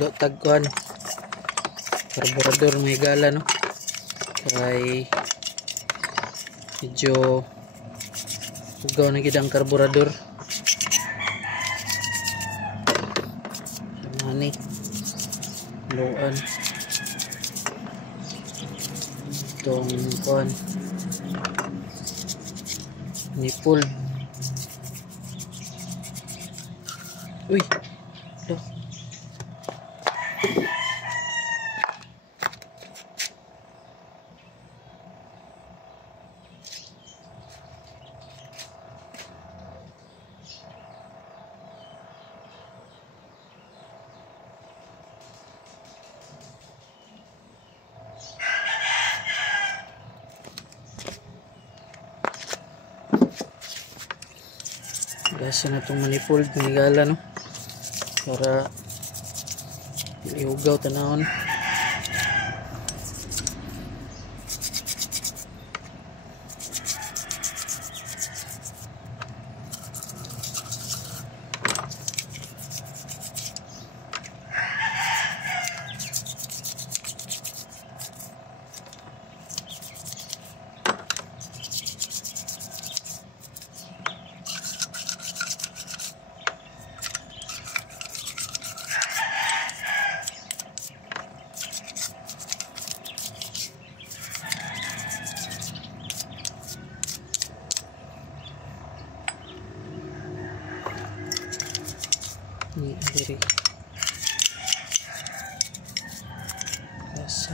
Lo tagkuan karburador may gala no kay medyo ugaw na gid ang karburador. Mani luan itong kuan nipple. Uy lo gasa na itong manifold manigala no para iugaw tanahon. Ni diri asa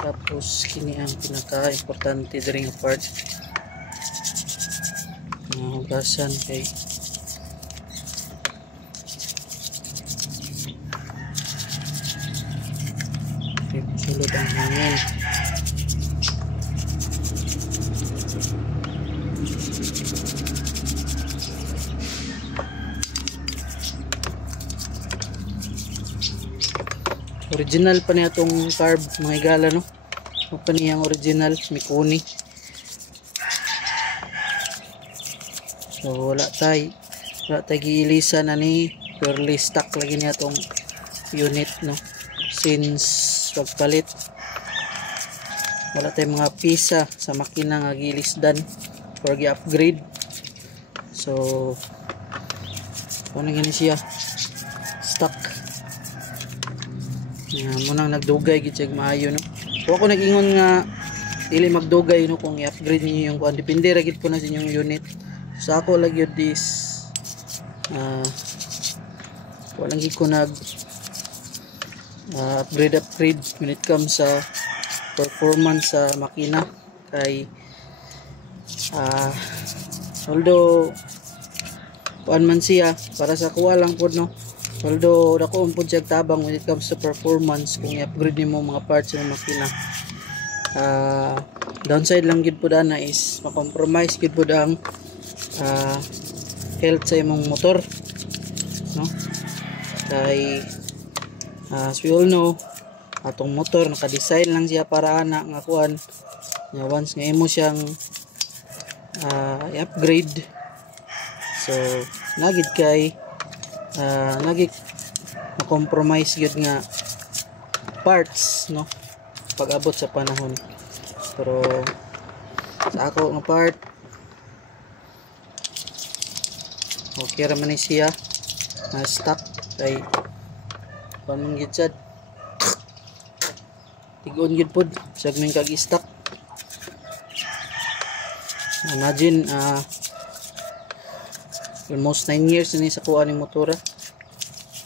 tapos kini ang pinaka-importante diri nga part nga hugasan kay sulod ang hangin. Original pa niya itong carb mga igala no. Ito pa niya ang original Mikuni. So wala tayo giilisan na ni purely stock lagi niya itong unit no. Since pagpalit wala tayong mga pisa sa makina nga gilisdan for gi-upgrade. So kung gini siya stock munang nagdugay gid siya maayo no. So ako nag-ingon nga dili magdugay no kung i-upgrade niyo yung kuan depende ra gid po na sa inyong unit. So ako lagi yun this walang gid ko nag upgrade when it comes sa performance sa makina kay although kuan man siya para sa kuha lang po no. Although dako ang pud siya tabang when it comes to performance kung i-upgrade nimo mga parts ng makina. Downside lang gid pud ana is ma-compromise gid pud ang health sa imong motor no. Kay as we all know atong motor naka-design lang siya para ana nga kuan nga once nga imo siyang i-upgrade so nagid kay lagi na-compromise yun nga parts no pag abot sa panahon. Pero sa ako nga part okay raman ni siya na stock kay panong gid sad tigon gid pod sag ning kag-stock. Imagine almost 9 years na ni sa kuha ning motora.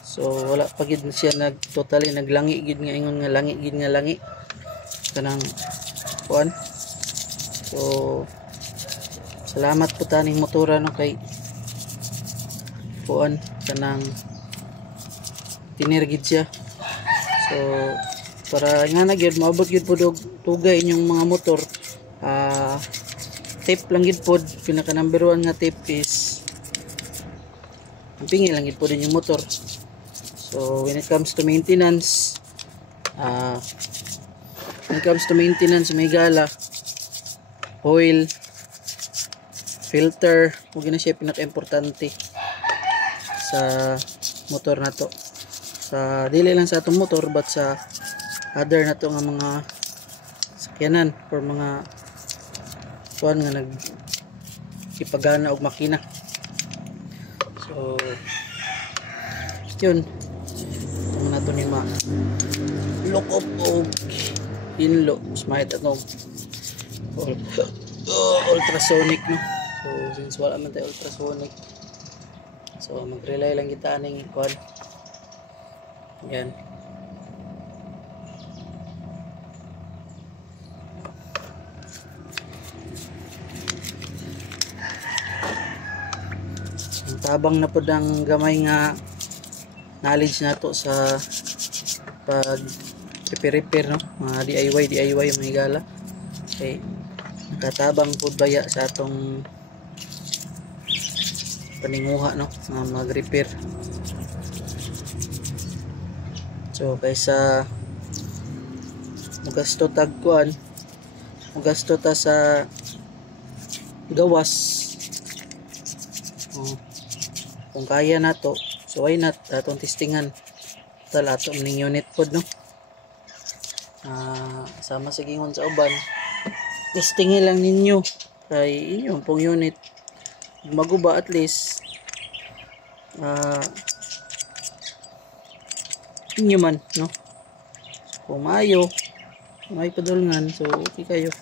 So wala pa gid siya totally naglangi gid nga ingon nga langi gid nga langi kanang kuan. So salamat po taning motora no kay kuan kanang tinir gid siya. So para nga na gyud maabot gyud pod og tugay inyong mga motor tape lang gid pod pinaka number 1 nga tape is pingi lang gid pod inyong motor. So when it comes to maintenance may gala oil filter, ug na siya pinaka-importante sa motor na to. Sa dili lang sa atong motor but sa other na to nga mga sakyanan or mga kuan nga nag ipagana og makina. So yun, kung nato ni ma look up og hinlo smite atong ultrasonic, no. So since wala man tayo ultrasonic, so mag-rely lang kita ning kuan. Yan. Ang tabang na pod ang gamay nga knowledge nato sa pag repair, no, mga DIY mga higala. Okay, nakatabang pod baya sa atong paninguha, no, nga mag-repair. So kaysa mugasto tagkuan, mugasto ta sa gawas, kung kaya nato, so why not atong testingan tal ato ning unit pod, no. Sama sa gingon sa uban, testingin lang ninyo kay inyong pong unit maguba, at least inyo man, no. Kung maayo may padulngan, so okay kayo.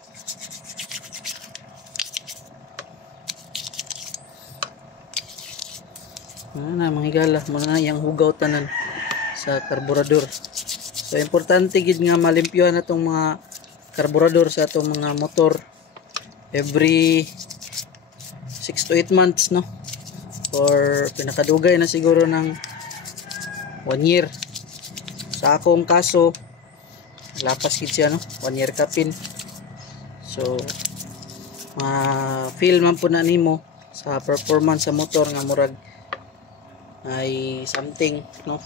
Na mga higala mo na yung hugaw tanan sa karburador. So importante gid nga malimpyuhan natong mga karburador sa atong mga motor every 6 to 8 months, no, or pinakadugay na siguro ng 1 year. Sa akong kaso lapas gid siya, no, 1 year kapin. So feel man po na nimo sa performance sa motor nga murag ay something, no,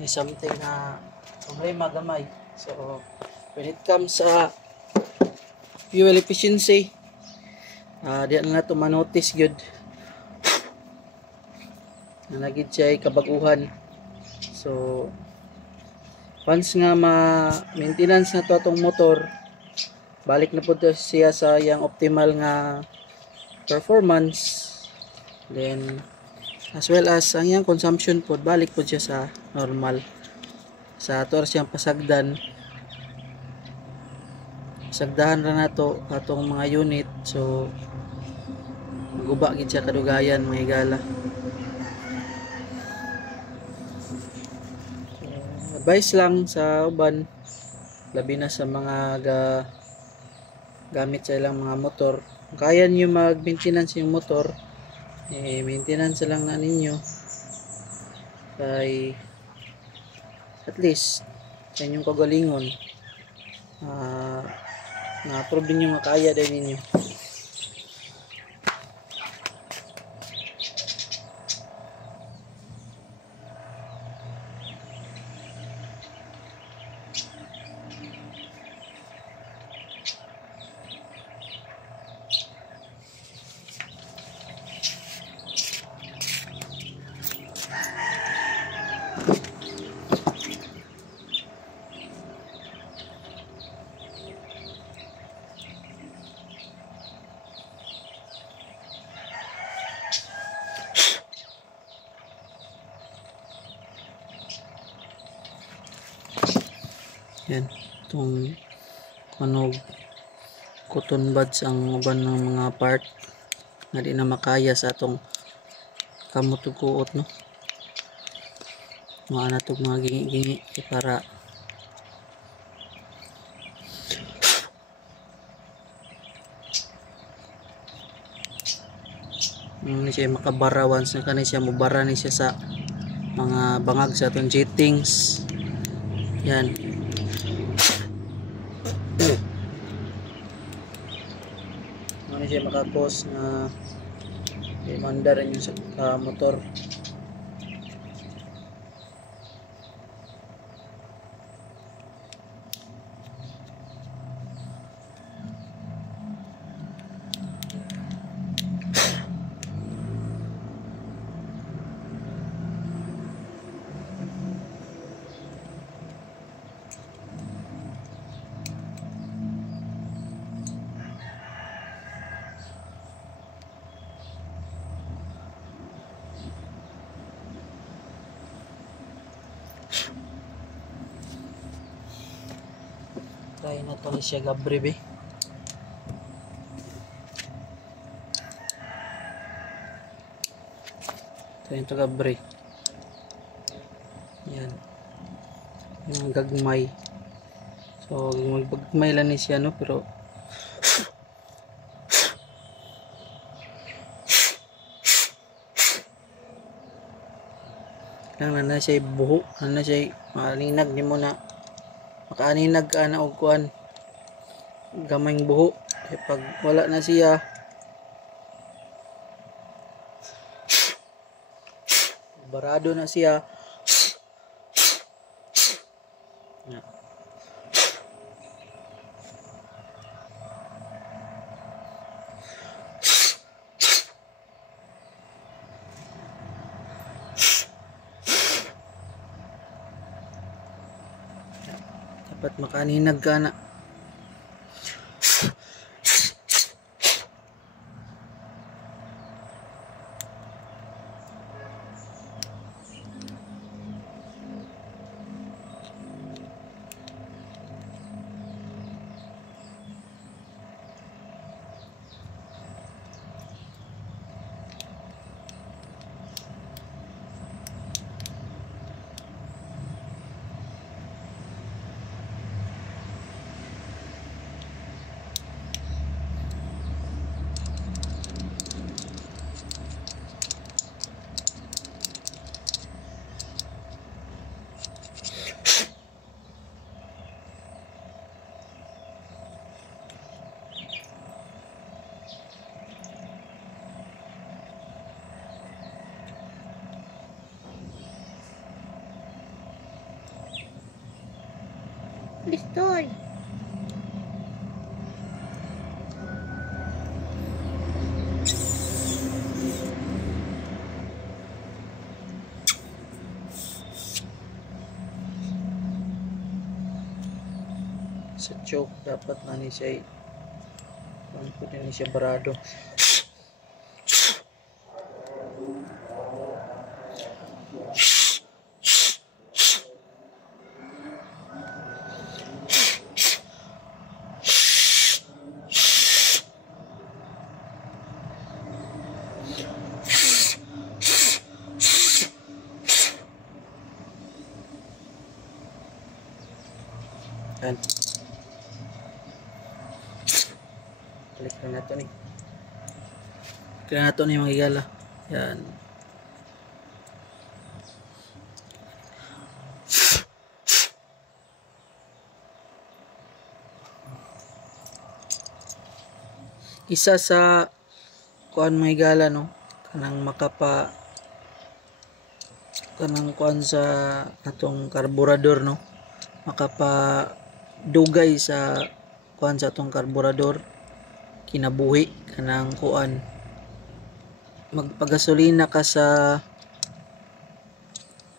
ay something na problema gamay. So when it comes sa fuel efficiency, diyan na to manotice gyud na nagid siya kabaguhan. So once nga ma-maintenance na to atong motor, balik na po to siya sa yang optimal nga performance, then as well as ang yang consumption po balik po siya sa normal. Sa ato siyang pasagdahan ra na to atong mga unit, so maguba gid siya kadugayan mga higala. Advice lang sa uban, labi na sa mga gamit sa ilang mga motor, kung kaya nyo mag-maintenance yung motor, maintenance lang na ninyo kay at least sa inyong kagalingon na-approve din yung makaya din ninyo. Yan, itong kanog cotton buds ang uban ng mga part na di na makaya sa atong kamutuguot, no, mga natog mga gingi-gingi para ni siya makabara. Once na kanay siya mubara ni siya sa mga bangag sa atong jettings. Yan. Ano siya makakos na imanda rin yung sa motor. Try na to ni siya gabre be. Try na to gabre. Yan. Yung gagmay. So, magbagmay lang ni siya, no? Pero, lang na siya buho. Na siya maaninag ni mo na. Makaaninag ka na og kuan. Gamayng buho. Kaya pag wala na siya, barado na siya. Yan. Dapat makaninag ka na. Listoy. Sa choke dapat na ni siya pwede ni siya barado. Yan. Balik lang nato ni. Kaya nato ni mga igala. Yan. Isa sa kuan mga igala, no, kanang makapa kanang kuan sa atong karburador, no, makapa dugay sa kuan sa atong karburador kinabuhi kanang kuan magpagasolina ka sa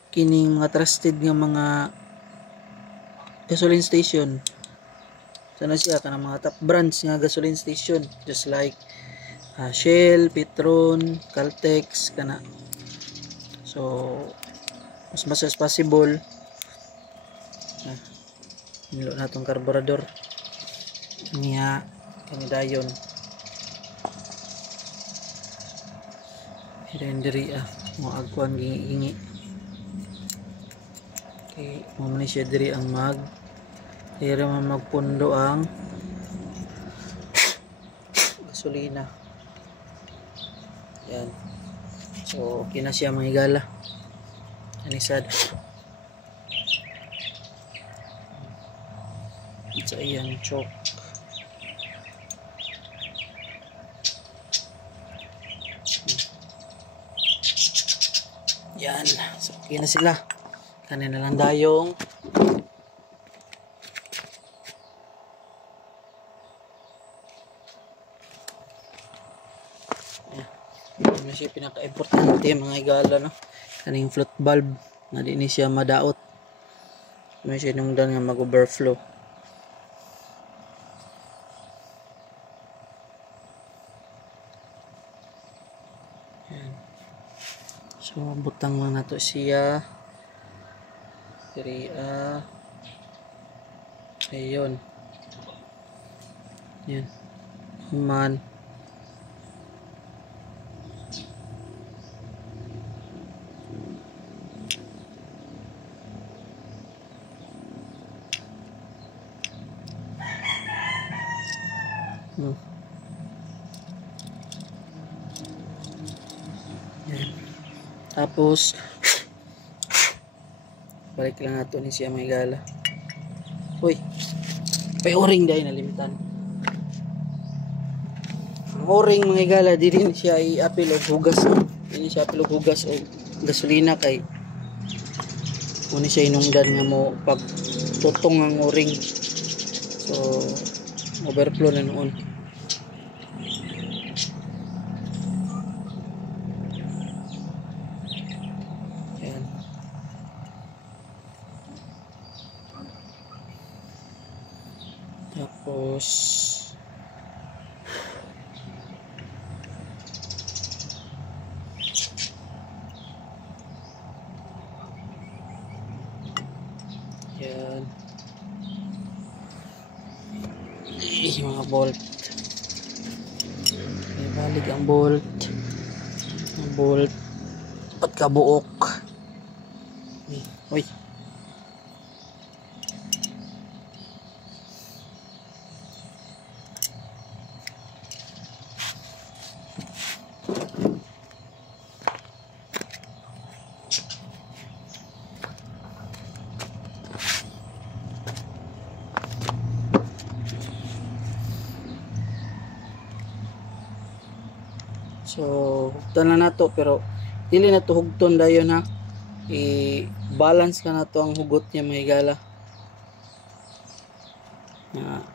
kining mga trusted nga mga gasoline station. Sana siya kanang mga top brands nga gasoline station just like Shell, Petron, Caltex kana. So mas as possible nilo na itong karburador niya kani dayon diri mo agkuan gingi okay mo man siya diri ang mag kaya man magpundo ang gasolina. Yan, so okay na siya mga higala anisad. So ayan, choke. Yan, so okay na sila. Kanin na lang dayong yan siya pinaka-importante mga igala, no, kaning float valve na di ni siya madaot, may sinungdan nga mag-overflow. Yan. So butang lang nato siya diri ayun Yan. Man. Hmm. Yan. Tapos balik lang nato ni siya may gala. Uy. Pay-oring dahil nalimitan. Ang oring mga igala, di rin siya i-apil o hugas. Di siya apil o hugas o gasolina kay muna siya inungdan nga mo pag tutong ang oring. So, overflow na noon. Ayan. Tapos yan. Mga bolt. Ibalik ang bolt. Ang bolt. Pagkabuok. Uy. So, hugtan na nato pero dili na to hugton dayon ha. I-balance ka na to ang hugot niya mga higala.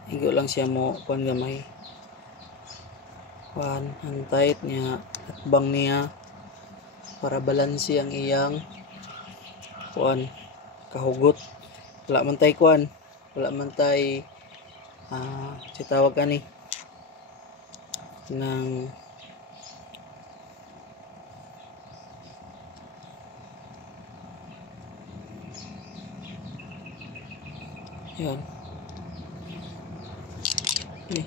Igo lang siya mo kuan gamay. Kuan ang tight niya at bang niya para balansi ang iyang kuan kahugot. Wala man tay kuan, wala man tay sitawag ani ng yan. Okay.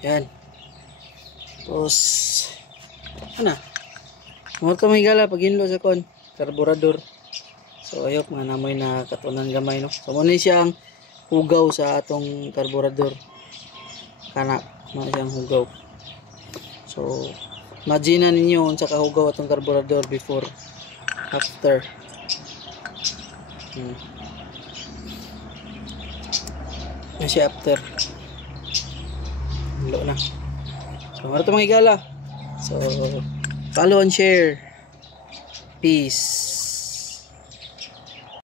Yan. Tapos ano? Mo to may gala pag hinlo sa kon karburador. So ayok nga namoy na katunan gamay no. So mo ni siyang hugaw sa atong karburador. Kana mo siyang hugaw. So imagine ninyo unsa ka hugaw atong karburador before after. Kasi after lo na. So mara to mga igala. So follow and share. Peace.